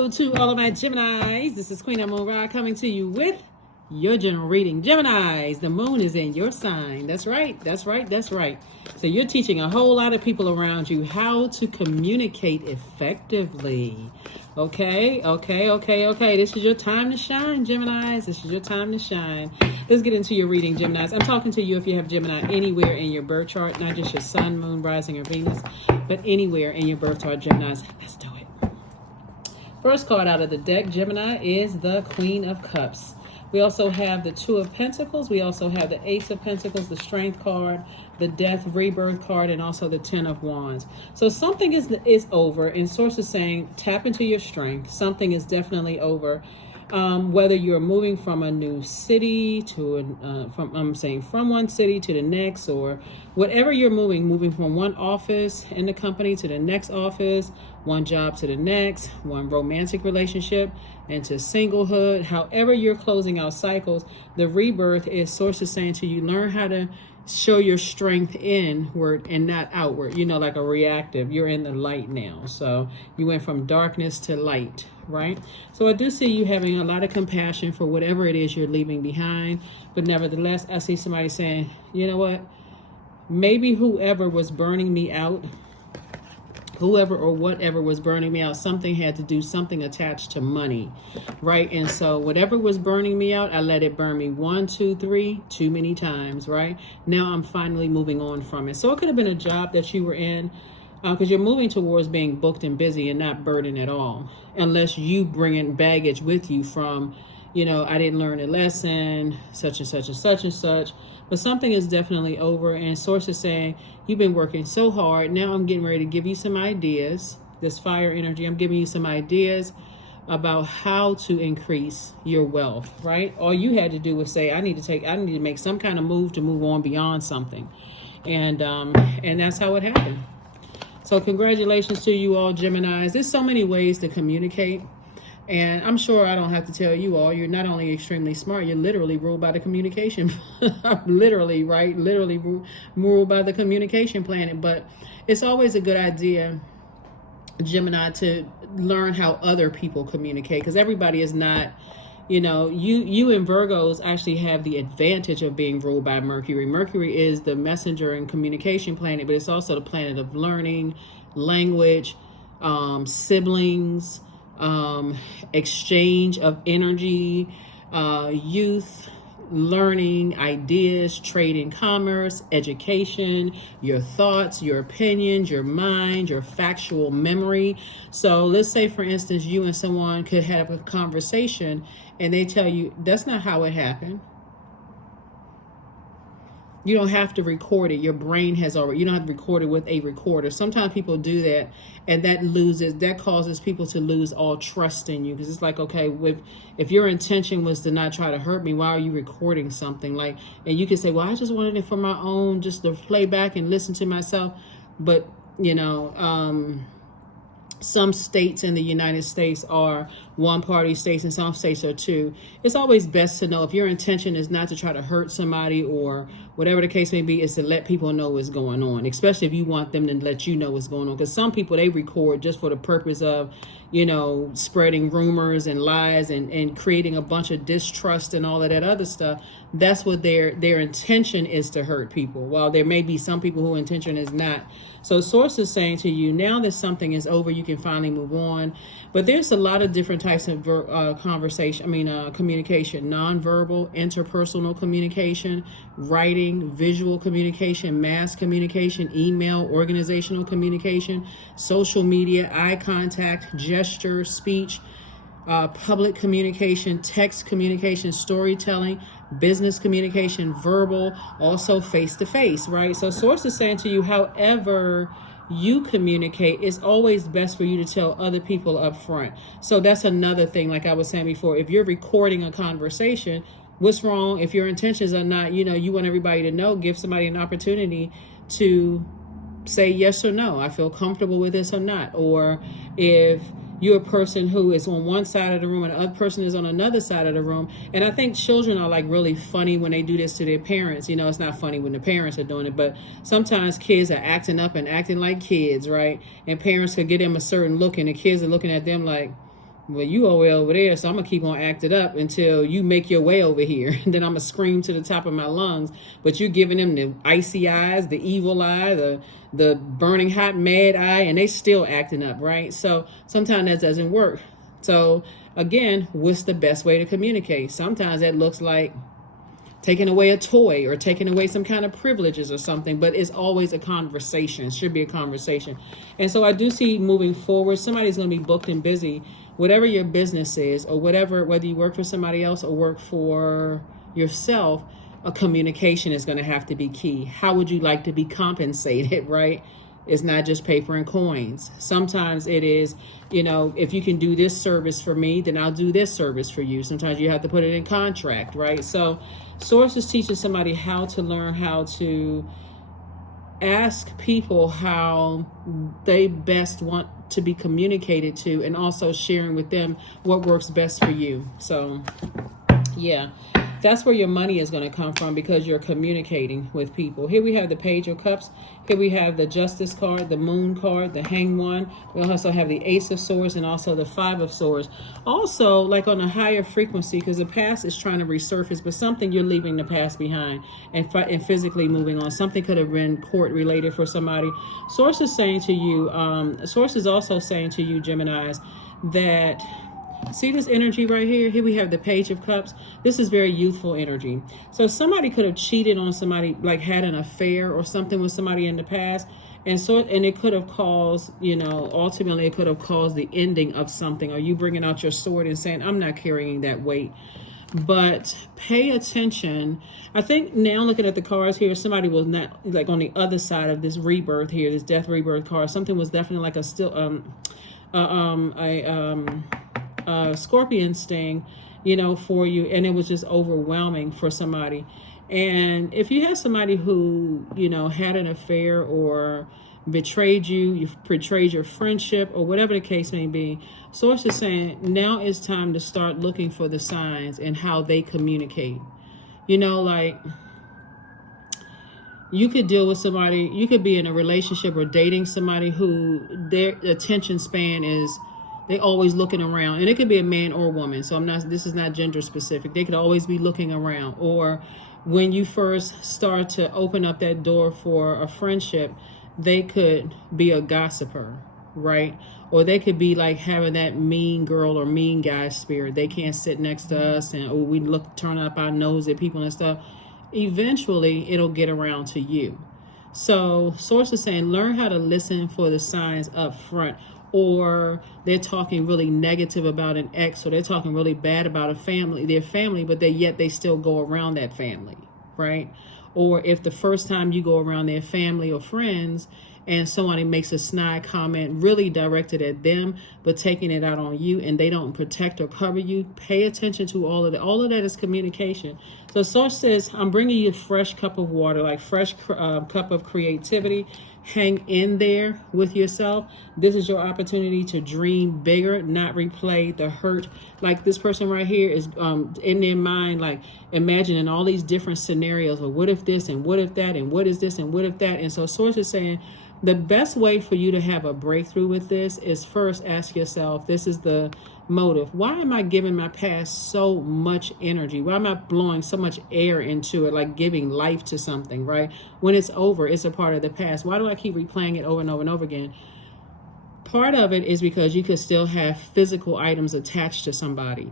Hello to all of my Geminis. This is Queen Amun Ra coming to you with your general reading. Geminis, the moon is in your sign. That's right. That's right. That's right. So you're teaching a whole lot of people around you how to communicate effectively. Okay. This is your time to shine, Geminis. This is your time to shine. Let's get into your reading, Geminis. I'm talking to you if you have Gemini anywhere in your birth chart, not just your sun, moon, rising, or Venus, but anywhere in your birth chart, Geminis. Let's do it. First card out of the deck, Gemini, is the Queen of Cups. We also have the Two of Pentacles. We also have the Ace of Pentacles, the Strength card, the Death Rebirth card, and also the Ten of Wands. So something is over, and Source is saying tap into your strength. Something is definitely over. Whether you're moving from a new city to from one city to the next, or whatever you're moving from one office in the company to the next office, one job to the next, one romantic relationship into singlehood. However you're closing out cycles, the rebirth is Source is saying to you, learn how to show your strength inward and not outward, like a reactive. You're in the light now. So you went from darkness to light, right? So I do see you having a lot of compassion for whatever it is you're leaving behind. But nevertheless, I see somebody saying, you know what? Maybe whoever was burning me out, whoever or whatever was burning me out, something had to do something attached to money, right? And so whatever was burning me out, I let it burn me 1, 2, 3, too many times, right? Now I'm finally moving on from it. So it could have been a job that you were in, because you're moving towards being booked and busy and not burdened at all, unless you bring in baggage with you from, I didn't learn a lesson, such and such and such and such. But something is definitely over, and Source is saying, you've been working so hard. Now I'm getting ready to give you some ideas. This fire energy, I'm giving you some ideas about how to increase your wealth, right? All you had to do was say, I need to make some kind of move to move on beyond something. And that's how it happened. So congratulations to you all, Geminis. There's so many ways to communicate. And I'm sure I don't have to tell you all, you're not only extremely smart, you're literally ruled by the communication. Literally, right? Literally ruled by the communication planet. But it's always a good idea, Gemini, to learn how other people communicate. Because everybody is not, you and Virgos actually have the advantage of being ruled by Mercury. Mercury is the messenger and communication planet, but it's also the planet of learning, language, siblings, exchange of energy, youth, learning, ideas, trade and commerce, education, your thoughts, your opinions, your mind, your factual memory. So let's say, for instance, you and someone could have a conversation and they tell you that's not how it happened. You don't have to record it. Your brain has already, you don't have to record it with a recorder. Sometimes people do that, and that causes people to lose all trust in you. Because it's like, okay, if your intention was to not try to hurt me, why are you recording something? And you can say, well, I just wanted it for my own, just to play back and listen to myself. But, some states in the United States are one-party states and some states are two. It's always best to know if your intention is not to try to hurt somebody or whatever the case may be, is to let people know what's going on, especially if you want them to let you know what's going on. Because some people, they record just for the purpose of, spreading rumors and lies and creating a bunch of distrust and all of that other stuff. That's what their intention is, to hurt people, while there may be some people whose intention is not. So Source is saying to you, now that something is over, you can finally move on. But there's a lot of different types of communication: nonverbal, interpersonal communication, writing, visual communication, mass communication, email, organizational communication, social media, eye contact, gesture, speech, public communication, text communication, storytelling, business communication, verbal, also face-to-face, right? So Source is saying to you, however you communicate, it's always best for you to tell other people up front. So that's another thing, like I was saying before, if you're recording a conversation, what's wrong if your intentions are not, you want everybody to know, give somebody an opportunity to say yes or no, I feel comfortable with this or not. Or if you're a person who is on one side of the room and the other person is on another side of the room. And I think children are really funny when they do this to their parents. It's not funny when the parents are doing it, but sometimes kids are acting up and acting like kids, right? And parents could get them a certain look and the kids are looking at them like, well, you all the way over there, so I'm gonna keep on acting up until you make your way over here. And then I'm gonna scream to the top of my lungs. But you're giving them the icy eyes, the evil eye, the burning hot mad eye, and they still acting up, right? So sometimes that doesn't work. So again, what's the best way to communicate? Sometimes that looks like taking away a toy or taking away some kind of privileges or something, but it's always a conversation. It should be a conversation. And so I do see moving forward, somebody's going to be booked and busy, whatever your business is, or whatever, whether you work for somebody else or work for yourself, a communication is going to have to be key. How would you like to be compensated, right? It's not just paper and coins. Sometimes it is, if you can do this service for me, then I'll do this service for you. Sometimes you have to put it in contract, right? So Source is teaching somebody how to learn how to ask people how they best want to be communicated to, and also sharing with them what works best for you. So yeah, that's where your money is going to come from, because you're communicating with people. Here we have the Page of Cups. Here we have the Justice card, the Moon card, the Hanged One. We also have the Ace of Swords and also the Five of Swords. Also, like on a higher frequency, because the past is trying to resurface, but something you're leaving the past behind and physically moving on. Something could have been court related for somebody. Source is saying to you, Source is also saying to you, Geminis, that see this energy right here? Here we have the Page of Cups. This is very youthful energy. So somebody could have cheated on somebody, like had an affair or something with somebody in the past. And it could have caused, ultimately it could have caused the ending of something. Or you bringing out your sword and saying, I'm not carrying that weight. But pay attention. I think now looking at the cards here, somebody was not, like on the other side of this rebirth here, this death rebirth card, something was definitely like a scorpion sting, for you, and it was just overwhelming for somebody. And if you have somebody who, had an affair or betrayed you betrayed your friendship, or whatever the case may be, Source is saying now it's time to start looking for the signs and how they communicate. Like you could deal with somebody, you could be in a relationship or dating somebody who their attention span is, they always looking around, and it could be a man or a woman. So this is not gender specific. They could always be looking around. Or when you first start to open up that door for a friendship, they could be a gossiper, right? Or they could be like having that mean girl or mean guy spirit. They can't sit next to us, and we turn up our nose at people and stuff. Eventually, it'll get around to you. So Source is saying, learn how to listen for the signs up front. Or they're talking really negative about an ex, or they're talking really bad about their family, but yet they still go around that family, right? Or if the first time you go around their family or friends and somebody makes a snide comment really directed at them, but taking it out on you, and they don't protect or cover you, pay attention to all of that. All of that is communication. So Source says, I'm bringing you a fresh cup of water, like fresh cup of creativity. Hang in there with yourself. This is your opportunity to dream bigger, not replay the hurt. Like this person right here is in their mind, like imagining all these different scenarios of what if this and what if that and what is this and what if that. And so Source is saying the best way for you to have a breakthrough with this is first ask yourself, this is the motive. Why am I giving my past so much energy? Why am I blowing so much air into it, like giving life to something, right? When it's over, it's a part of the past. Why do I keep replaying it over and over and over again? Part of it is because you could still have physical items attached to somebody,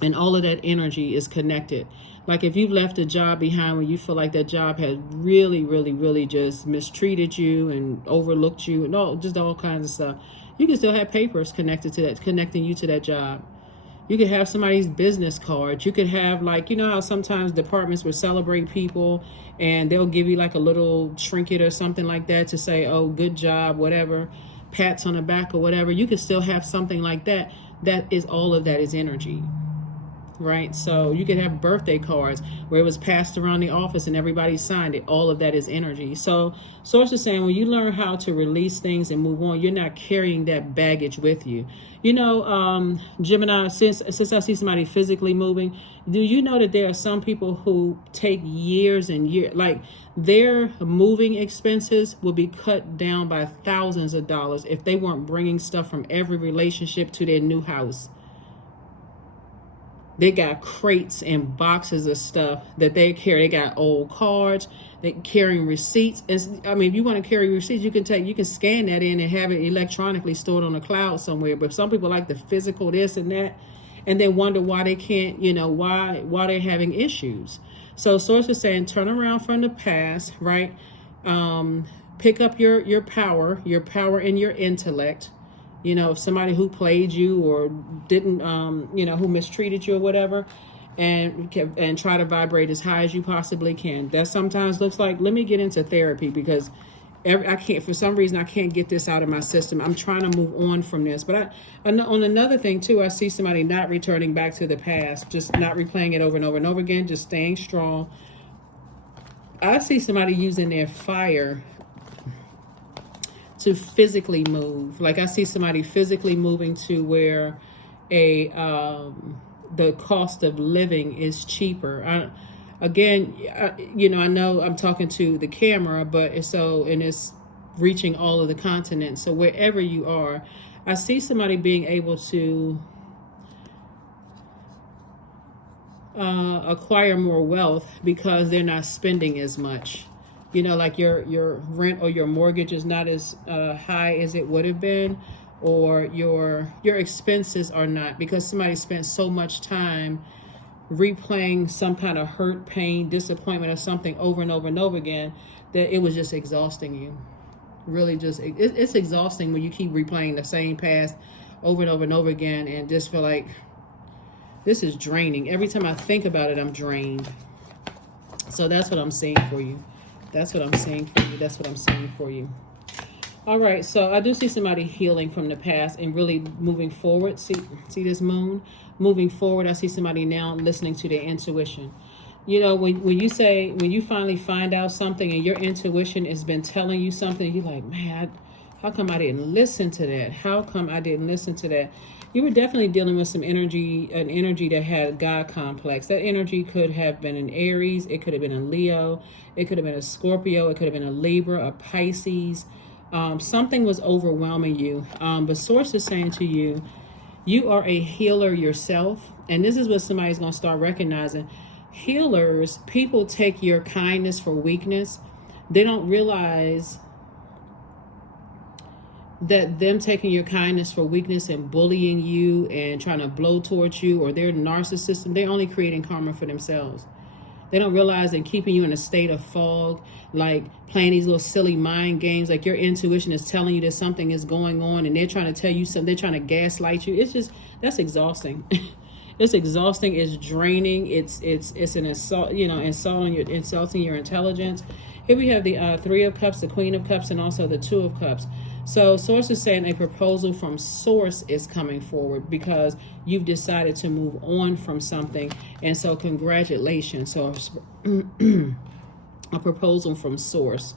and all of that energy is connected. Like if you've left a job behind where you feel like that job has really, really, really just mistreated you and overlooked you and all kinds of stuff, you can still have papers connected to that, connecting you to that job. You could have somebody's business card. You could have, like, how sometimes departments will celebrate people and they'll give you like a little trinket or something like that to say, oh, good job, whatever, pats on the back or whatever. You could still have something like that. All of that is energy. right? So you could have birthday cards where it was passed around the office and everybody signed it. All of that is energy. So Source is saying when you learn how to release things and move on, you're not carrying that baggage with you. You know, Gemini, since I see somebody physically moving, do you know that there are some people who take years and years, like their moving expenses will be cut down by thousands of dollars if they weren't bringing stuff from every relationship to their new house. They got crates and boxes of stuff that they carry. They got old cards. They carrying receipts. I mean, if you want to carry receipts, you can scan that in and have it electronically stored on the cloud somewhere. But some people like the physical this and that, and then wonder why they can't, you know, why they're having issues. So Source is saying, turn around from the past, right? Pick up your power and your intellect. You know, if somebody who played you or didn't, you know, who mistreated you or whatever, and try to vibrate as high as you possibly can. That sometimes looks like, let me get into therapy because I can't, for some reason, I can't get this out of my system. I'm trying to move on from this. But on another thing too, I see somebody not returning back to the past, just not replaying it over and over and over again, just staying strong. I see somebody using their fire to physically move. Like I see somebody physically moving to where the cost of living is cheaper. You know, I know I'm talking to the camera, but it's reaching all of the continents. So wherever you are, I see somebody being able to acquire more wealth because they're not spending as much. You know, like your rent or your mortgage is not as high as it would have been, or your expenses are not, because somebody spent so much time replaying some kind of hurt, pain, disappointment or something over and over and over again that it was just exhausting you. Really just, it's exhausting when you keep replaying the same past over and over and over again and just feel like this is draining. Every time I think about it, I'm drained. So that's what I'm saying for you. That's what I'm saying for you. That's what I'm saying for you. All right, so I do see somebody healing from the past and really moving forward. See this moon? Moving forward, I see somebody now listening to their intuition. You know, when you finally find out something and your intuition has been telling you something, you're like, man, how come I didn't listen to that? How come I didn't listen to that? You were definitely dealing with an energy that had a God complex. That energy could have been an Aries. It could have been a Leo. It could have been a Scorpio. It could have been a Libra, a Pisces. Something was overwhelming you. But Source is saying to you, you are a healer yourself. And this is what somebody's going to start recognizing. Healers, people take your kindness for weakness. They don't realize that them taking your kindness for weakness and bullying you and trying to blow towards you, or they're narcissistic, they're only creating karma for themselves. They don't realize that keeping you in a state of fog, like playing these little silly mind games, like your intuition is telling you that something is going on and they're trying to tell you something, they're trying to gaslight you. It's just, that's exhausting. It's exhausting, it's draining, it's an assault, you know, insulting your intelligence. Here we have the Three of Cups, the Queen of Cups, and also the Two of Cups. So Source is saying a proposal from Source is coming forward because you've decided to move on from something. And so congratulations. So a proposal from Source.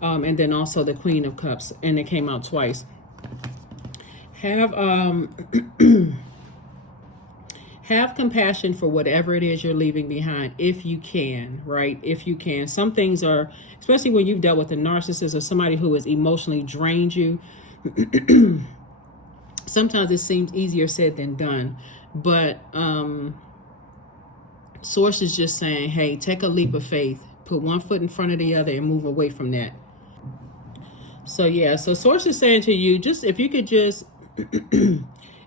And then also the Queen of Cups. And it came out twice. Have compassion for whatever it is you're leaving behind, if you can, right? If you can. Some things are, especially when you've dealt with a narcissist or somebody who has emotionally drained you, sometimes it seems easier said than done. But Source is just saying, hey, take a leap of faith, put one foot in front of the other and move away from that. So yeah, so Source is saying to you, just if you could just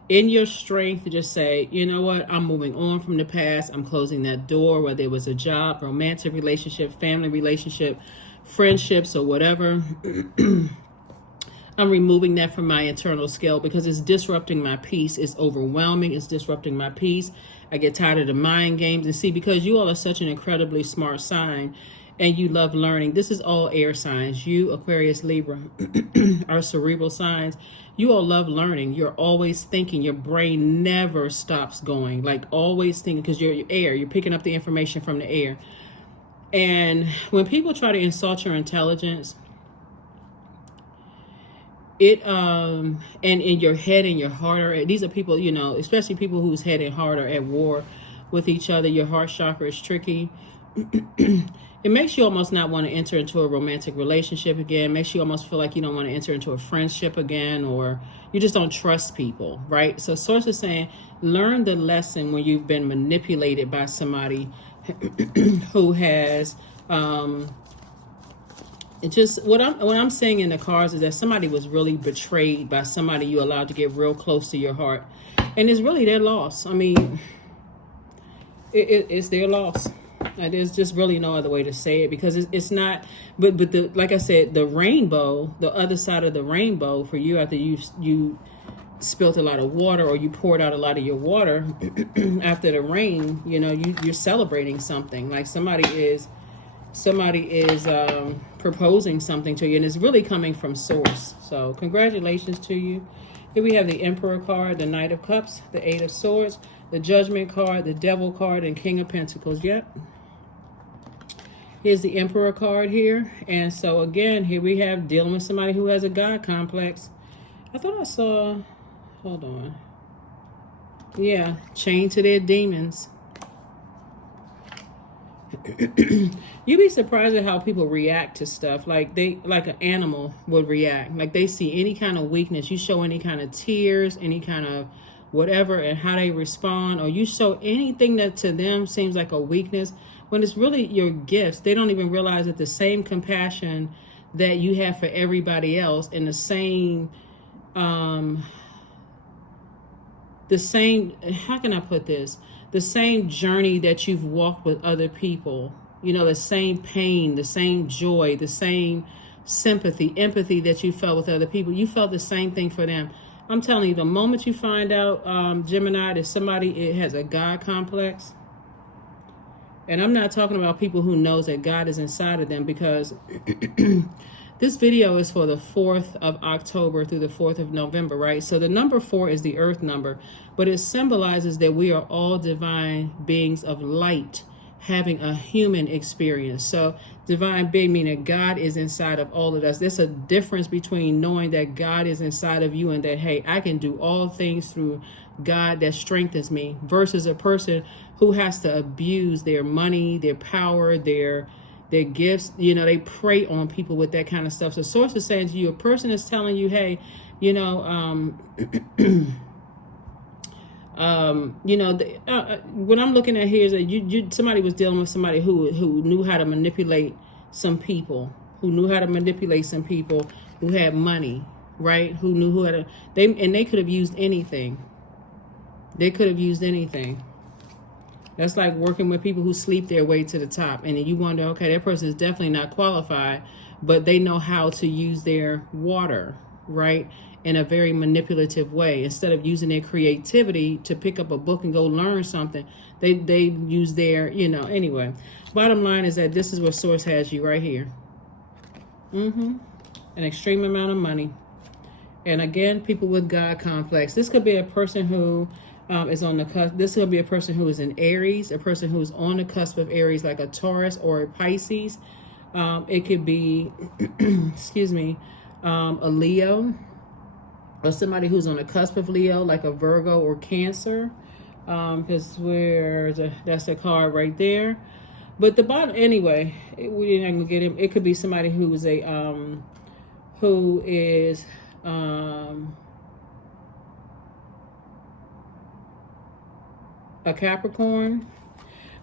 in your strength, just say, you know what, I'm moving on from the past. I'm closing that door, whether it was a job, romantic relationship, family relationship, friendships, or whatever. I'm removing that from my internal scale because it's disrupting my peace. It's overwhelming. It's disrupting my peace. I get tired of the mind games. And see, because you all are such an incredibly smart sign, and you love learning. This is all air signs. You, Aquarius, Libra, are cerebral signs. You all love learning. You're always thinking. Your brain never stops going, like always thinking, because you're air. You're picking up the information from the air. And when people try to insult your intelligence, and in your head and your heart are, these are people, you know, especially people whose head and heart are at war with each other. Your heart chakra is tricky. It makes you almost not want to enter into a romantic relationship again. It makes you almost feel like you don't want to enter into a friendship again, or you just don't trust people, right? So Source is saying, learn the lesson when you've been manipulated by somebody who has, it just, what I'm saying in the cards is that somebody was really betrayed by somebody you allowed to get real close to your heart. And it's really their loss. I mean, it's their loss. There's just really no other way to say it, because it's not, but the, like I said, the rainbow, the other side of the rainbow for you, after you spilt a lot of water, or you poured out a lot of your water after the rain, you know, you're celebrating something. Like somebody is proposing something to you, and it's really coming from source. So congratulations to you. Here we have the Emperor card, the Knight of Cups, the Eight of Swords, the Judgment card, the Devil card, and King of Pentacles. Yep. Here's the Emperor card here. And so again, here we have dealing with somebody who has a God complex. I thought I saw, hold on. Yeah, chained to their demons. You'd be surprised at how people react to stuff. Like like an animal would react. Like they see any kind of weakness, you show any kind of tears, any kind of whatever, and how they respond, or you show anything that to them seems like a weakness, when it's really your gifts. They don't even realize that the same compassion that you have for everybody else, and the same, how can I put this? The same journey that you've walked with other people, you know, the same pain, the same joy, the same sympathy, empathy that you felt with other people. You felt the same thing for them. I'm telling you, the moment you find out, Gemini, that somebody has a God complex, and I'm not talking about people who knows that God is inside of them, because this video is for the 4th of October through the 4th of November, right? So the number 4 is the earth number, but it symbolizes that we are all divine beings of light having a human experience. So divine being, meaning God is inside of all of us. There's a difference between knowing that God is inside of you and that, hey, I can do all things through God that strengthens me, versus a person who has to abuse their money, their power, their gifts. You know, they prey on people with that kind of stuff. So Source is saying to you, a person is telling you, hey, you know, you know, what I'm looking at here is that somebody was dealing with somebody who knew how to manipulate some people, who had money, right? Who knew how to, they could have used anything. They could have used anything. That's like working with people who sleep their way to the top. And then you wonder, okay, that person is definitely not qualified, but they know how to use their water, right, in a very manipulative way. Instead of using their creativity to pick up a book and go learn something, they use their, you know, anyway. Bottom line is that this is where Source has you right here. An extreme amount of money. And again, people with God complex. This could be a person who is on the cusp. This could be a person who is in Aries, a person who is on the cusp of Aries, like a Taurus or a Pisces. It could be, excuse me, a Leo, or somebody who's on the cusp of Leo, like a Virgo or Cancer. Because that's the card right there. But the bottom, anyway, we're not gonna get him. It could be somebody who is a Capricorn.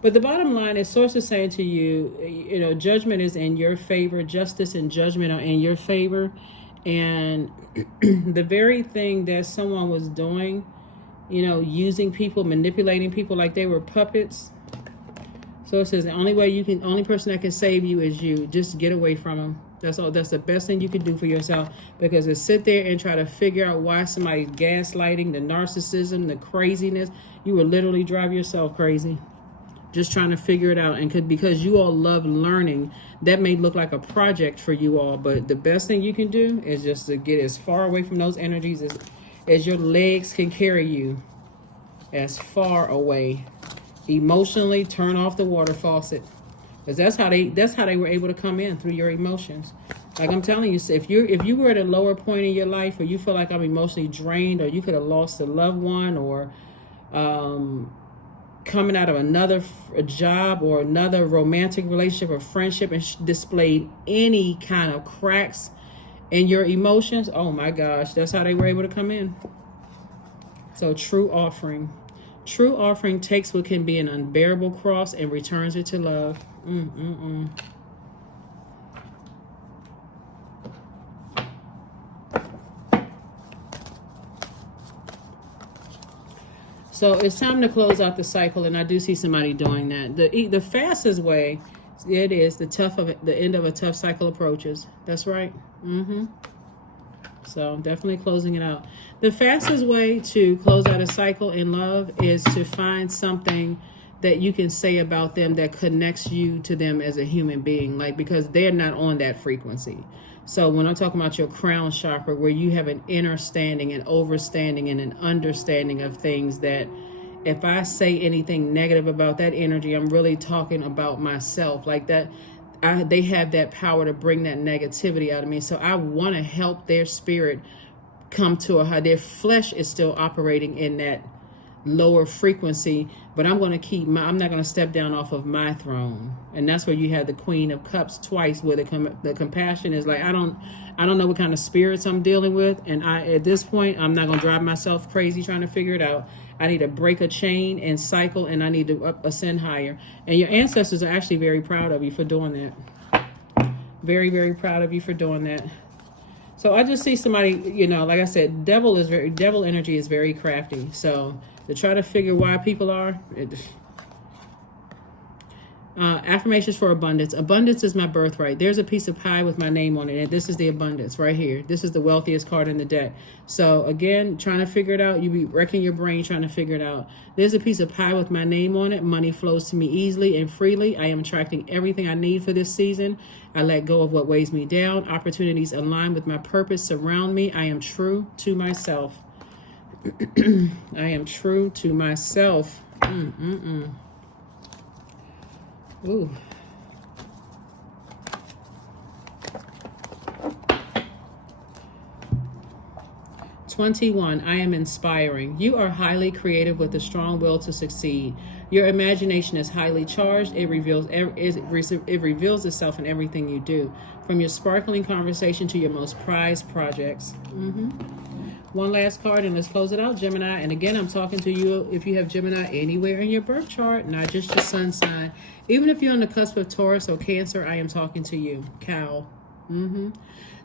But the bottom line is, Source is saying to you, you know, judgment is in your favor. Justice and judgment are in your favor. And the very thing that someone was doing, you know, using people, manipulating people like they were puppets. So it says the only person that can save you is you. Just get away from them. That's all. That's the best thing you can do for yourself, because to sit there and try to figure out why somebody's gaslighting, the narcissism, the craziness, you will literally drive yourself crazy. just trying to figure it out. And because you all love learning, that may look like a project for you all, but the best thing you can do is just to get as far away from those energies as your legs can carry you, as far away. Emotionally, turn off the water faucet, because that's how they were able to come in, through your emotions. Like I'm telling you, if you were at a lower point in your life, or you feel like I'm emotionally drained, or you could have lost a loved one, or coming out of another job or another romantic relationship or friendship, and displayed any kind of cracks in your emotions, oh my gosh, that's how they were able to come in. So true offering takes what can be an unbearable cross and returns it to love. So it's time to close out the cycle, and I do see somebody doing that. The fastest way, it is the end of a tough cycle approaches. That's right. So definitely closing it out. The fastest way to close out a cycle in love is to find something that you can say about them that connects you to them as a human being, like, because they're not on that frequency. So when I'm talking about your crown chakra, where you have an inner standing, an overstanding, and an understanding of things, that if I say anything negative about that energy, I'm really talking about myself, like that. They have that power to bring that negativity out of me. So I want to help their spirit come to a high. Their flesh is still operating in that lower frequency, but I'm going to I'm not going to step down off of my throne. And that's where you have the Queen of Cups twice, where the compassion is like, I don't know what kind of spirits I'm dealing with, and at this point I'm not going to drive myself crazy trying to figure it out. I need to break a chain and cycle, and I need to ascend higher. And your ancestors are actually very proud of you for doing that. Very, very proud of you for doing that. So I just see somebody, like I said, devil energy is very crafty. So to try to figure why people are, affirmations for abundance. Abundance is my birthright. There's a piece of pie with my name on it, and this is the abundance right here. This is the wealthiest card in the deck. So again, trying to figure it out, you be wrecking your brain trying to figure it out. There's a piece of pie with my name on it. Money flows to me easily and freely. I am attracting everything I need for this season. I let go of what weighs me down. Opportunities align with my purpose surround me. I am true to myself. I am true to myself. Ooh. "21. I am inspiring. You are highly creative with a strong will to succeed. Your imagination is highly charged. It reveals itself in everything you do, from your sparkling conversation to your most prized projects." One last card, and let's close it out, Gemini. And again, I'm talking to you if you have Gemini anywhere in your birth chart, not just your sun sign. Even if you're on the cusp of Taurus or Cancer, I am talking to you. Cow.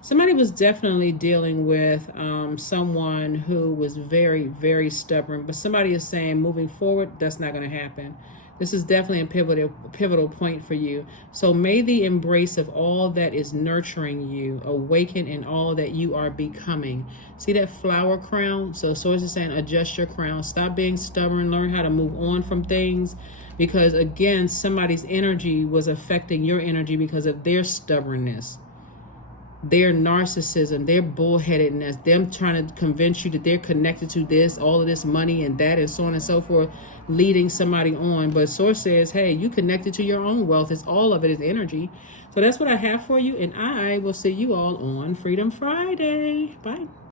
Somebody was definitely dealing with someone who was very, very stubborn. But somebody is saying, moving forward, that's not going to happen. This is definitely a pivotal point for you. So may the embrace of all that is nurturing you awaken in all that you are becoming. See that flower crown? So Source is saying, adjust your crown. Stop being stubborn. Learn how to move on from things. Because again, somebody's energy was affecting your energy because of their stubbornness, their narcissism, their bullheadedness, them trying to convince you that they're connected to this, all of this money and that, and so on and so forth, leading somebody on. But Source says, hey, you connected to your own wealth. It's all of it is energy. So that's what I have for you, and I will see you all on Freedom Friday. Bye.